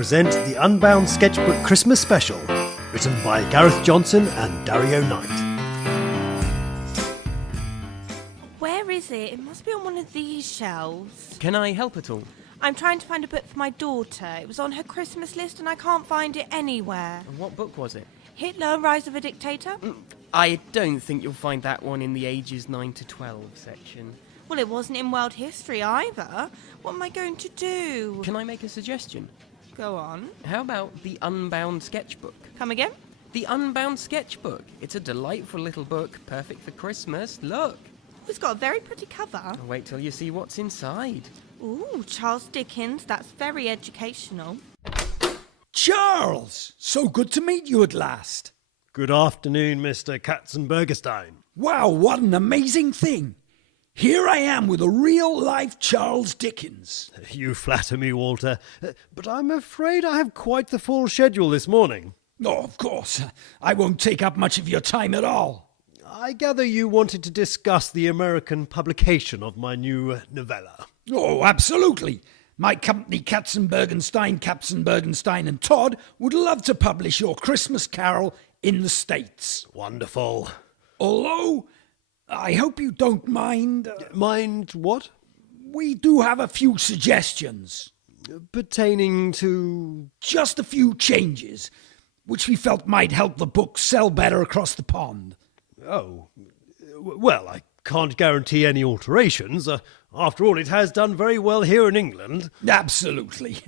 present the Unbound Sketchbook Christmas Special, written by Gareth Johnson and Dario Knight. Where is it? It must be on one of these shelves. Can I help at all? I'm trying to find a book for my daughter. It was on her Christmas list and I can't find it anywhere. What book was it? Hitler, Rise of a Dictator? I don't think you'll find that one in the ages 9 to 12 section. Well, it wasn't in world history either. What am I going to do? Can I make a suggestion? Go on. How about the Unbound Sketchbook? Come again? The Unbound Sketchbook. It's a delightful little book, perfect for Christmas. Look. It's got a very pretty cover. Wait till you see what's inside. Ooh, Charles Dickens. That's very educational. Charles! So good to meet you at last. Good afternoon, Mr. Katzenbergerstein. Wow, what an amazing thing. Here I am with a real-life Charles Dickens. You flatter me, Walter, but I'm afraid I have quite the full schedule this morning. Oh, of course. I won't take up much of your time at all. I gather you wanted to discuss the American publication of my new novella. Oh, absolutely. My company, Katzenbergenstein and Todd, would love to publish your Christmas Carol in the States. Wonderful. Although, I hope you don't mind... Mind what? We do have a few suggestions. Pertaining to... Just a few changes, which we felt might help the book sell better across the pond. Oh, well, I can't guarantee any alterations. After all, it has done very well here in England. Absolutely.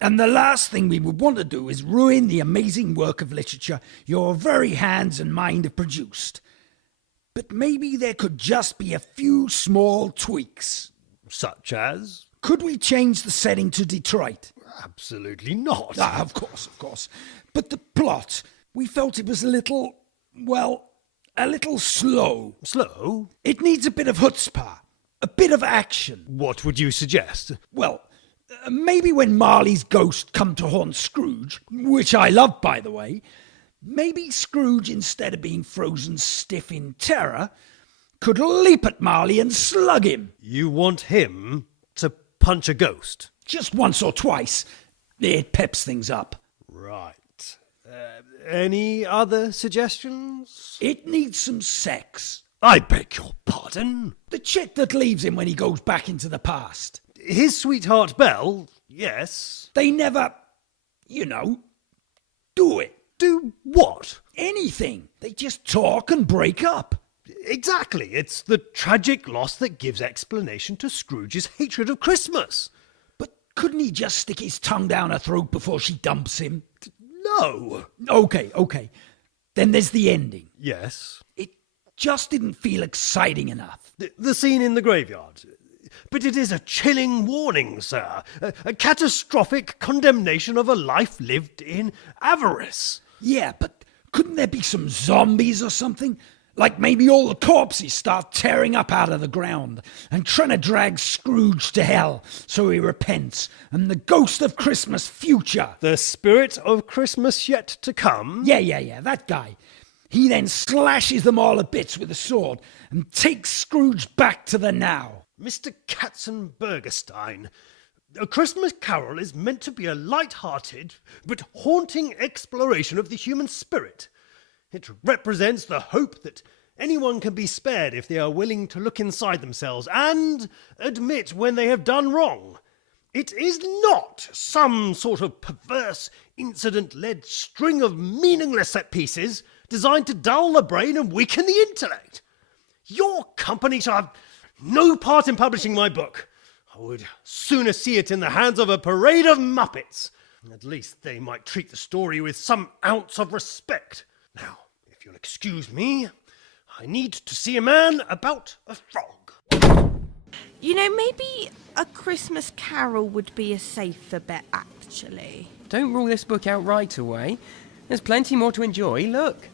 And the last thing we would want to do is ruin the amazing work of literature your very hands and mind have produced. But maybe there could just be a few small tweaks. Such as? Could we change the setting to Detroit? Absolutely not. Of course. But the plot, we felt it was a little slow. Slow? It needs a bit of chutzpah, a bit of action. What would you suggest? Well, maybe when Marley's ghost come to haunt Scrooge, which I love, by the way, maybe Scrooge, instead of being frozen stiff in terror, could leap at Marley and slug him. You want him to punch a ghost? Just once or twice. It peps things up. Right. Any other suggestions? It needs some sex. I beg your pardon? The chick that leaves him when he goes back into the past. His sweetheart Belle, yes. They never, do it. Do what? Anything. They just talk and break up. Exactly. It's the tragic loss that gives explanation to Scrooge's hatred of Christmas. But couldn't he just stick his tongue down her throat before she dumps him? No. Okay. Then there's the ending. Yes. It just didn't feel exciting enough. The scene in the graveyard. But it is a chilling warning, sir. A catastrophic condemnation of a life lived in avarice. Yeah, but couldn't there be some zombies or something? Like maybe all the corpses start tearing up out of the ground and trying to drag Scrooge to hell so he repents, and the ghost of Christmas future. The spirit of Christmas yet to come? Yeah, that guy. He then slashes them all to bits with a sword and takes Scrooge back to the now. Mr. Katzenbergerstein, A Christmas Carol is meant to be a light-hearted but haunting exploration of the human spirit. It represents the hope that anyone can be spared if they are willing to look inside themselves and admit when they have done wrong. It is not some sort of perverse, incident-led string of meaningless set pieces designed to dull the brain and weaken the intellect. Your company shall have no part in publishing my book. I would sooner see it in the hands of a parade of muppets. At least they might treat the story with some ounce of respect. Now, if you'll excuse me, I need to see a man about a frog. Maybe A Christmas Carol would be a safer bet, actually. Don't rule this book out right away. There's plenty more to enjoy, look.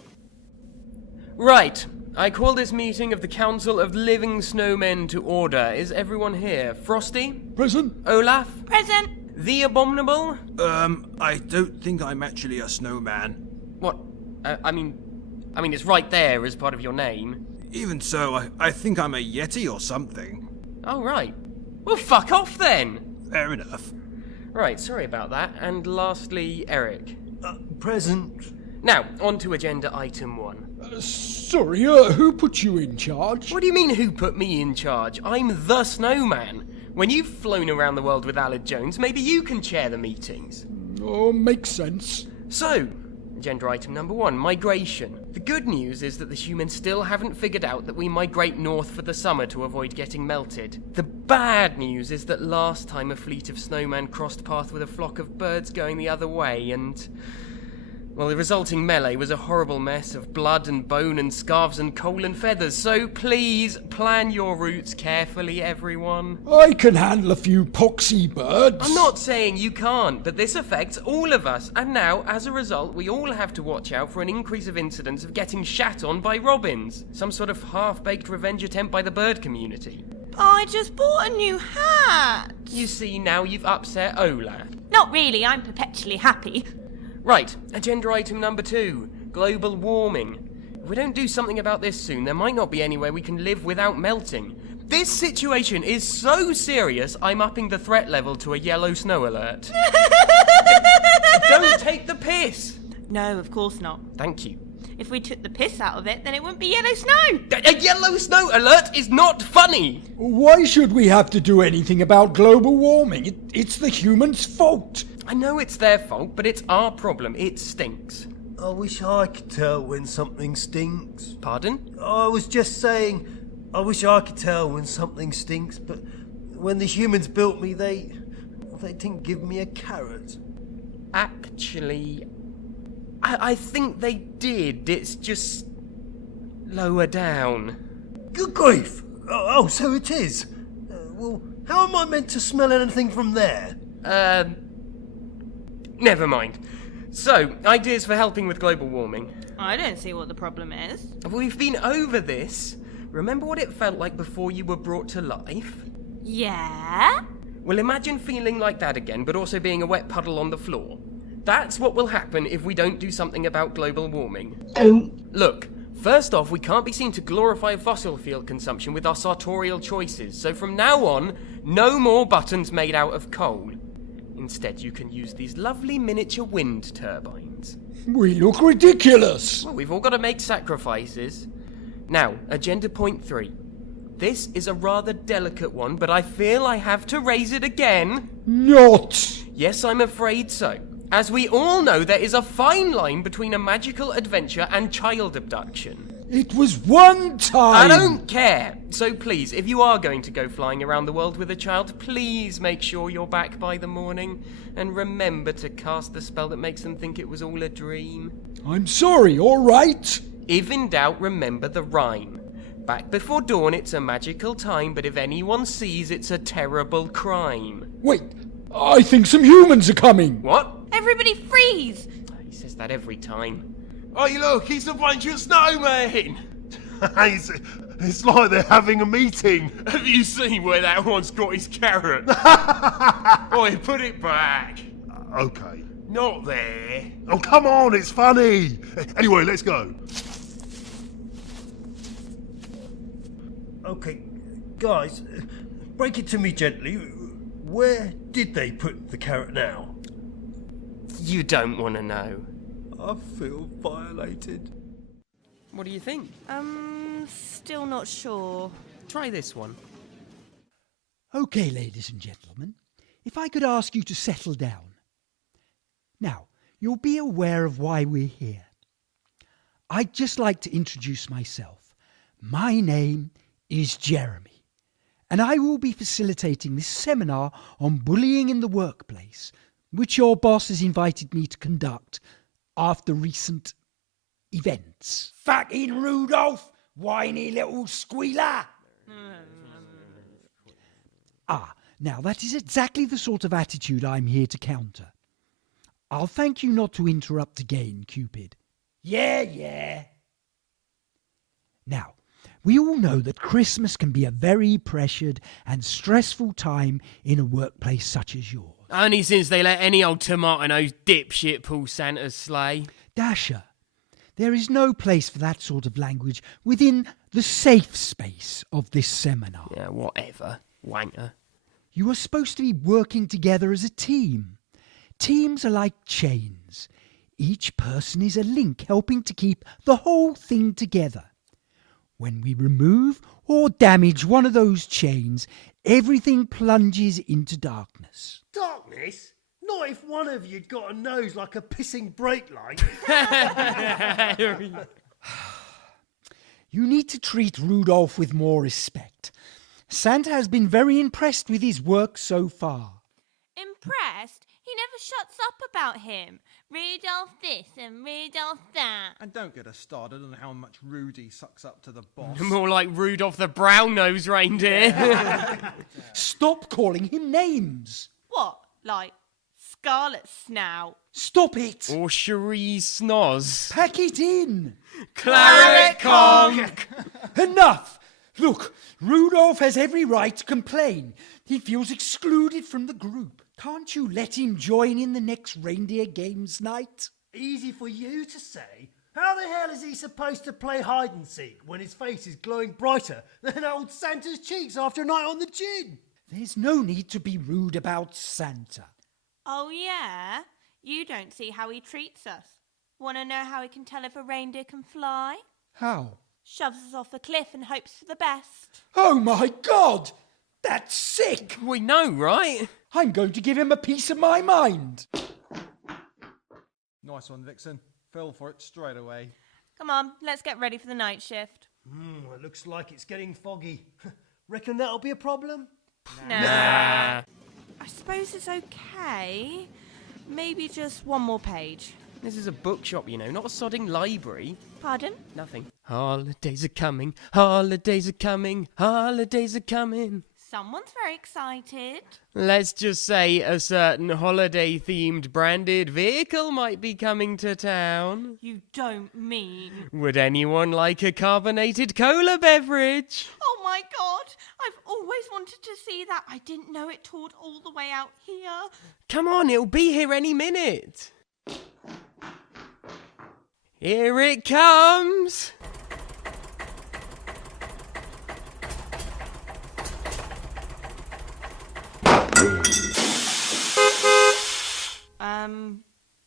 Right, I call this meeting of the Council of Living Snowmen to order. Is everyone here? Frosty? Present. Olaf? Present. The Abominable? I don't think I'm actually a snowman. What? I mean, it's right there as part of your name. Even so, I think I'm a yeti or something. Oh, right. Well, fuck off then! Fair enough. Right, sorry about that. And lastly, Eric. Present. Now, on to agenda item 1. Sorry, who put you in charge? What do you mean, who put me in charge? I'm the snowman. When you've flown around the world with Aled Jones, maybe you can chair the meetings. Oh, makes sense. So, agenda item number 1, migration. The good news is that the humans still haven't figured out that we migrate north for the summer to avoid getting melted. The bad news is that last time a fleet of snowmen crossed paths with a flock of birds going the other way, and well, the resulting melee was a horrible mess of blood and bone and scarves and coal and feathers, so please plan your routes carefully, everyone. I can handle a few poxy birds. I'm not saying you can't, but this affects all of us, and now, as a result, we all have to watch out for an increase of incidents of getting shat on by robins, some sort of half-baked revenge attempt by the bird community. I just bought a new hat. You see, now you've upset Ola. Not really, I'm perpetually happy. Right, agenda item number 2, global warming. If we don't do something about this soon, there might not be anywhere we can live without melting. This situation is so serious, I'm upping the threat level to a yellow snow alert. Don't take the piss! No, of course not. Thank you. If we took the piss out of it, then it wouldn't be yellow snow. A yellow snow alert is not funny! Why should we have to do anything about global warming? It's the humans' fault. I know it's their fault, but it's our problem. It stinks. I wish I could tell when something stinks. Pardon? I was just saying, I wish I could tell when something stinks, but when the humans built me, they didn't give me a carrot. Actually, I think they did. It's just lower down. Good grief! Oh, so it is. Well, how am I meant to smell anything from there? Never mind. So, ideas for helping with global warming. I don't see what the problem is. We've been over this. Remember what it felt like before you were brought to life? Yeah? Well, imagine feeling like that again, but also being a wet puddle on the floor. That's what will happen if we don't do something about global warming. Look, first off, we can't be seen to glorify fossil fuel consumption with our sartorial choices, so from now on, no more buttons made out of coal. Instead, you can use these lovely miniature wind turbines. We look ridiculous. Well, we've all got to make sacrifices. Now, agenda point 3. This is a rather delicate one, but I feel I have to raise it again. Not. Yes, I'm afraid so. As we all know, there is a fine line between a magical adventure and child abduction. It was one time. I don't care. So please, if you are going to go flying around the world with a child, please make sure you're back by the morning. And remember to cast the spell that makes them think it was all a dream. I'm sorry, all right? If in doubt, remember the rhyme. Back before dawn, it's a magical time, but if anyone sees, it's a terrible crime. Wait, I think some humans are coming. What? Everybody freeze! He says that every time. Hey, look, it's a bunch of snowmen! It's like they're having a meeting. Have you seen where that one's got his carrot? Oi, put it back. Okay. Not there. Oh, come on, it's funny. Anyway, let's go. Okay, guys, break it to me gently. Where did they put the carrot now? You don't want to know. I feel violated. What do you think? Still not sure. Try this one. Okay, ladies and gentlemen, if I could ask you to settle down. Now, you'll be aware of why we're here. I'd just like to introduce myself. My name is Jeremy, and I will be facilitating this seminar on bullying in the workplace, which your boss has invited me to conduct after recent events. Fucking Rudolph, whiny little squealer! Now that is exactly the sort of attitude I'm here to counter. I'll thank you not to interrupt again, Cupid. Yeah. Now, we all know that Christmas can be a very pressured and stressful time in a workplace such as yours. Only since they let any old tomato-nosed dipshit pull Santa's sleigh. Dasher, there is no place for that sort of language within the safe space of this seminar. Yeah, whatever. Wanker. You are supposed to be working together as a team. Teams are like chains. Each person is a link helping to keep the whole thing together. When we remove or damage one of those chains, everything plunges into darkness. Darkness? Not if one of you'd got a nose like a pissing brake light. You need to treat Rudolph with more respect. Santa has been very impressed with his work so far. Impressed? He never shuts up about him. Rudolph this and Rudolph that. And don't get us started on how much Rudy sucks up to the boss. More like Rudolph the brown-nosed reindeer. Stop calling him names. What? Like Scarlet Snout? Stop it. Or Cherie Snoz. Pack it in. Claret Conk! Enough. Look, Rudolph has every right to complain. He feels excluded from the group. Can't you let him join in the next reindeer games night? Easy for you to say. How the hell is he supposed to play hide and seek when his face is glowing brighter than old Santa's cheeks after a night on the gin? There's no need to be rude about Santa. Oh yeah? You don't see how he treats us. Want to know how he can tell if a reindeer can fly? How? Shoves us off a cliff and hopes for the best. Oh my God! That's sick! We know, right? I'm going to give him a piece of my mind. Nice one, Vixen. Fell for it straight away. Come on, let's get ready for the night shift. It looks like it's getting foggy. Reckon that'll be a problem? Nah. I suppose it's okay. Maybe just one more page. This is a bookshop, you know, not a sodding library. Pardon? Nothing. Holidays are coming, holidays are coming, holidays are coming. Someone's very excited. Let's just say a certain holiday-themed branded vehicle might be coming to town. You don't mean... Would anyone like a carbonated cola beverage? Oh my God! I've always wanted to see that. I didn't know it toured all the way out here. Come on, it'll be here any minute. Here it comes!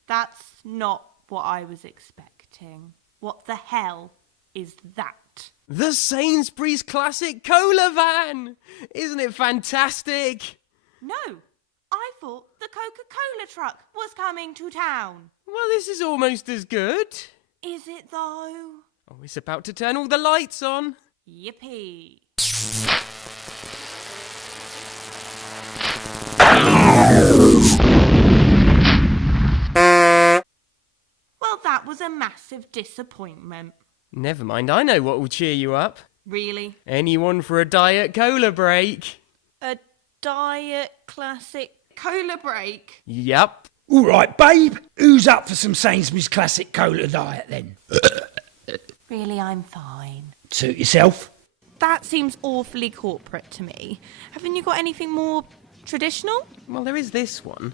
That's not what I was expecting. What the hell is that? The Sainsbury's Classic Cola Van! Isn't it fantastic? No, I thought the Coca-Cola truck was coming to town. Well, this is almost as good. Is it though? Oh, it's about to turn all the lights on. Yippee. Well, that was a massive disappointment. Never mind, I know what will cheer you up. Really? Anyone for a Diet Cola break? A Diet Classic Cola break? Yup. All right, babe. Who's up for some Sainsbury's Classic Cola Diet then? Really, I'm fine. Suit yourself. That seems awfully corporate to me. Haven't you got anything more traditional? Well, there is this one.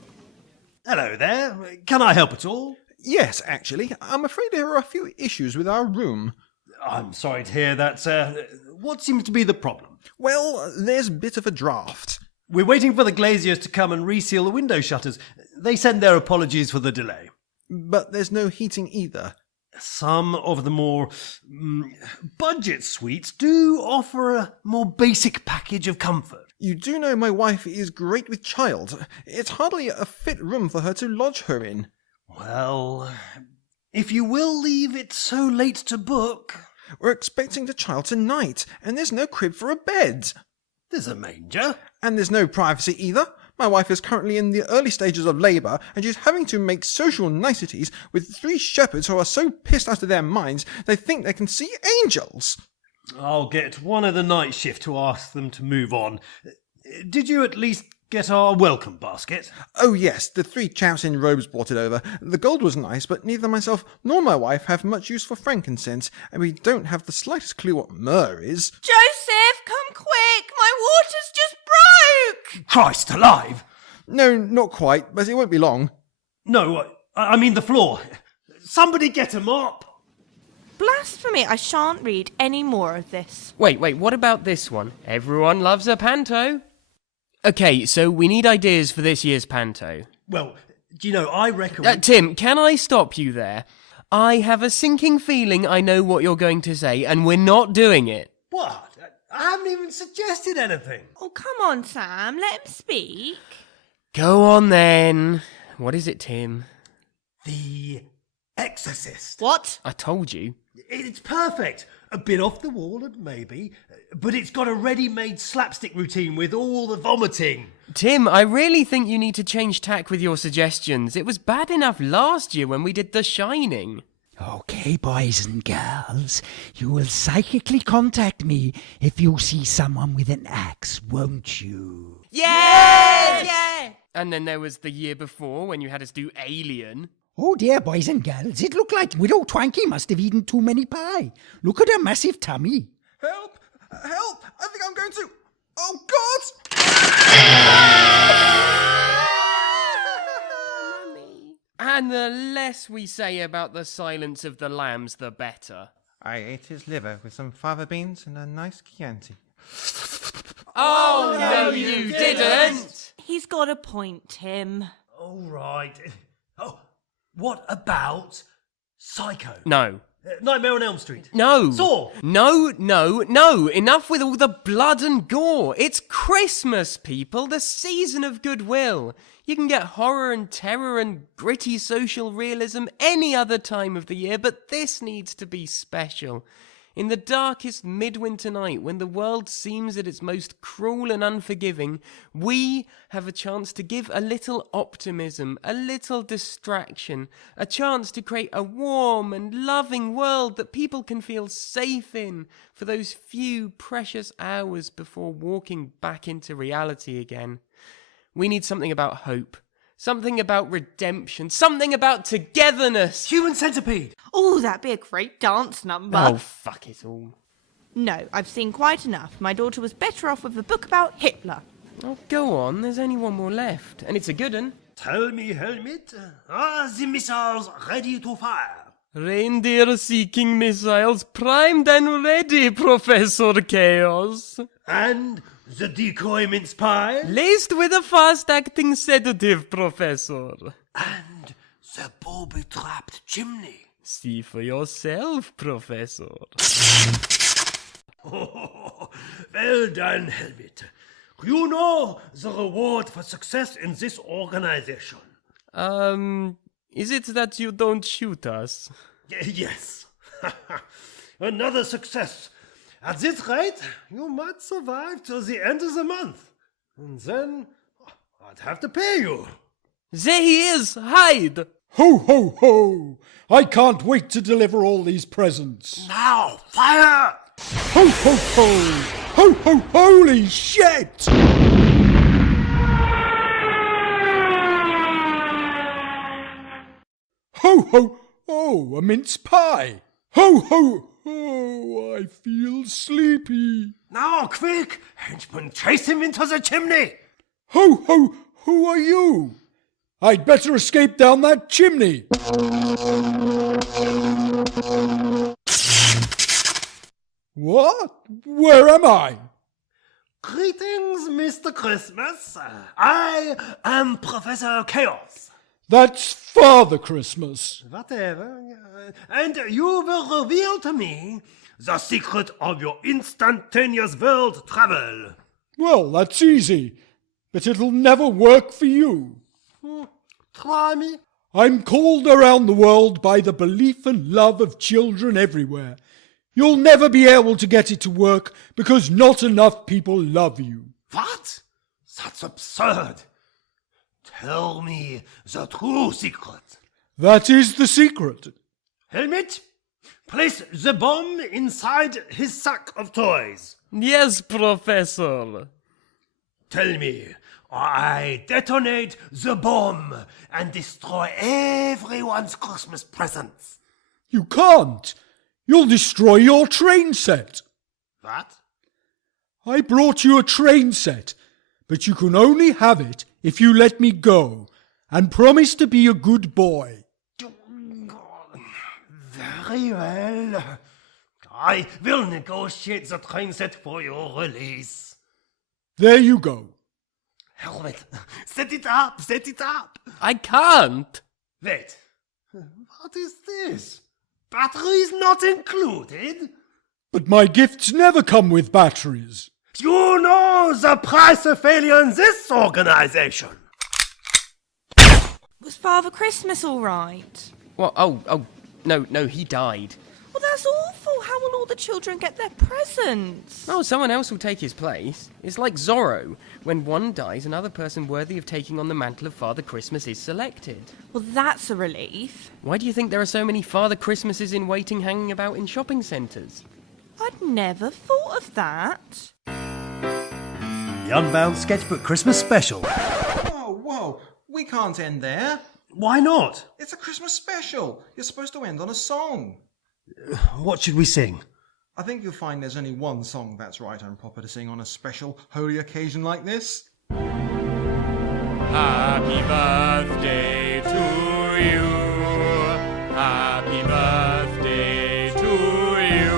Hello there. Can I help at all? Yes, actually. I'm afraid there are a few issues with our room. I'm sorry to hear that, sir. What seems to be the problem? Well, there's a bit of a draft. We're waiting for the glaziers to come and reseal the window shutters. They send their apologies for the delay. But there's no heating either. Some of the more budget suites do offer a more basic package of comfort. You do know my wife is great with child. It's hardly a fit room for her to lodge her in. Well, if you will leave it so late to book... We're expecting the child tonight, and there's no crib for a bed. There's a manger. And there's no privacy either. My wife is currently in the early stages of labour, and she's having to make social niceties with 3 shepherds who are so pissed out of their minds they think they can see angels. I'll get one of the night shift to ask them to move on. Did you at least get our welcome basket? Oh yes, the 3 chaps in robes brought it over. The gold was nice, but neither myself nor my wife have much use for frankincense, and we don't have the slightest clue what myrrh is. Joseph, come quick! My water's just broke! Christ alive! No, not quite, but it won't be long. No, I mean the floor. Somebody get a mop! Blasphemy, I shan't read any more of this. Wait, what about this one? Everyone loves a panto. Okay, so we need ideas for this year's panto. Well, do you know, I reckon... Tim, can I stop you there? I have a sinking feeling I know what you're going to say, and we're not doing it. What? I haven't even suggested anything. Oh, come on, Sam. Let him speak. Go on then. What is it, Tim? The Exorcist. What? I told you. It's perfect. A bit off the wall, maybe, but it's got a ready-made slapstick routine with all the vomiting. Tim, I really think you need to change tack with your suggestions. It was bad enough last year when we did The Shining. Okay, boys and girls, you will psychically contact me if you see someone with an axe, won't you? Yes! Yeah! And then there was the year before when you had us do Alien. Oh dear, boys and girls, it looked like Widow Twanky must have eaten too many pie. Look at her massive tummy. Help! Help! I think I'm going to... Oh, God! And the less we say about the Silence of the Lambs, the better. I ate his liver with some fava beans and a nice Chianti. Oh, no, you didn't! He's got a point, Tim. All right. Oh, what about Psycho? No. Nightmare on Elm Street? No. Saw? No, no, no. Enough with all the blood and gore. It's Christmas, people. The season of goodwill. You can get horror and terror and gritty social realism any other time of the year, but this needs to be special. In the darkest midwinter night, when the world seems at its most cruel and unforgiving, we have a chance to give a little optimism, a little distraction, a chance to create a warm and loving world that people can feel safe in for those few precious hours before walking back into reality again. We need something about hope, something about redemption, something about togetherness. Human Centipede? Oh, that'd be a great dance number. Oh, fuck it all. No, I've seen quite enough. My daughter was better off with a book about Hitler. Oh, go on, there's only one more left, and it's a good one. Tell me, Helmet, are the missiles ready to fire? Reindeer seeking missiles primed and ready, Professor Chaos. And the decoy mince pie? Laced with a fast-acting sedative, Professor. And the booby-trapped chimney? See for yourself, Professor. Oh, well done, Helmet. You know the reward for success in this organization. Is it that you don't shoot us? Yes. Another success. At this rate, you might survive till the end of the month. And then I'd have to pay you. There he is! Hide! Ho, ho, ho! I can't wait to deliver all these presents. Now, fire! Ho, ho, ho! Ho, ho, holy shit! Ho, ho, oh, a mince pie. Ho, ho, oh, I feel sleepy. Now, quick! Henchman, chase him into the chimney! Ho, ho, who are you? I'd better escape down that chimney. What? Where am I? Greetings, Mr. Christmas. I am Professor Chaos. That's Father Christmas. Whatever. And you will reveal to me the secret of your instantaneous world travel. Well, that's easy, but it'll never work for you. Try me. I'm called around the world by the belief and love of children everywhere. You'll never be able to get it to work because not enough people love you. What? That's absurd. Tell me the true secret. That is the secret. Helmet, place the bomb inside his sack of toys. Yes, Professor. Tell me, I detonate the bomb and destroy everyone's Christmas presents. You can't. You'll destroy your train set. What? I brought you a train set, but you can only have it if you let me go and promise to be a good boy. Very well. I will negotiate the train set for your release. There you go. Helmet, set it up, set it up. I can't! Wait, what is this? Batteries not included? But my gifts never come with batteries. You know the price of failure in this organization. Was Father Christmas all right? What? Oh, no, he died. Well, that's awful. How will all the children get their presents? Oh, someone else will take his place. It's like Zorro. When one dies, another person worthy of taking on the mantle of Father Christmas is selected. Well, that's a relief. Why do you think there are so many Father Christmases in waiting hanging about in shopping centres? I'd never thought of that. The Unbound Sketchbook Christmas Special. Whoa, we can't end there. Why not? It's a Christmas special. You're supposed to end on a song. What should we sing? I think you'll find there's only one song that's right and proper to sing on a special holy occasion like this. Happy birthday to you. Happy birthday to you.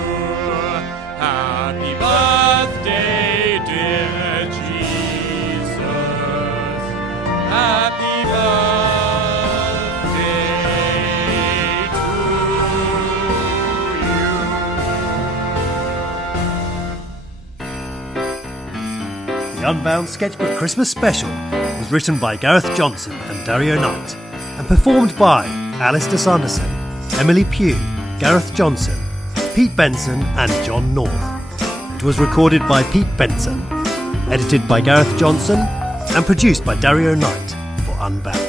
Happy birthday, dear Jesus. Happy birthday to you. The Unbound Sketchbook Christmas Special was written by Gareth Johnson and Dario Knight and performed by Alistair Sanderson, Emily Pugh, Gareth Johnson, Pete Benson and John North. It was recorded by Pete Benson, edited by Gareth Johnson and produced by Dario Knight for Unbound.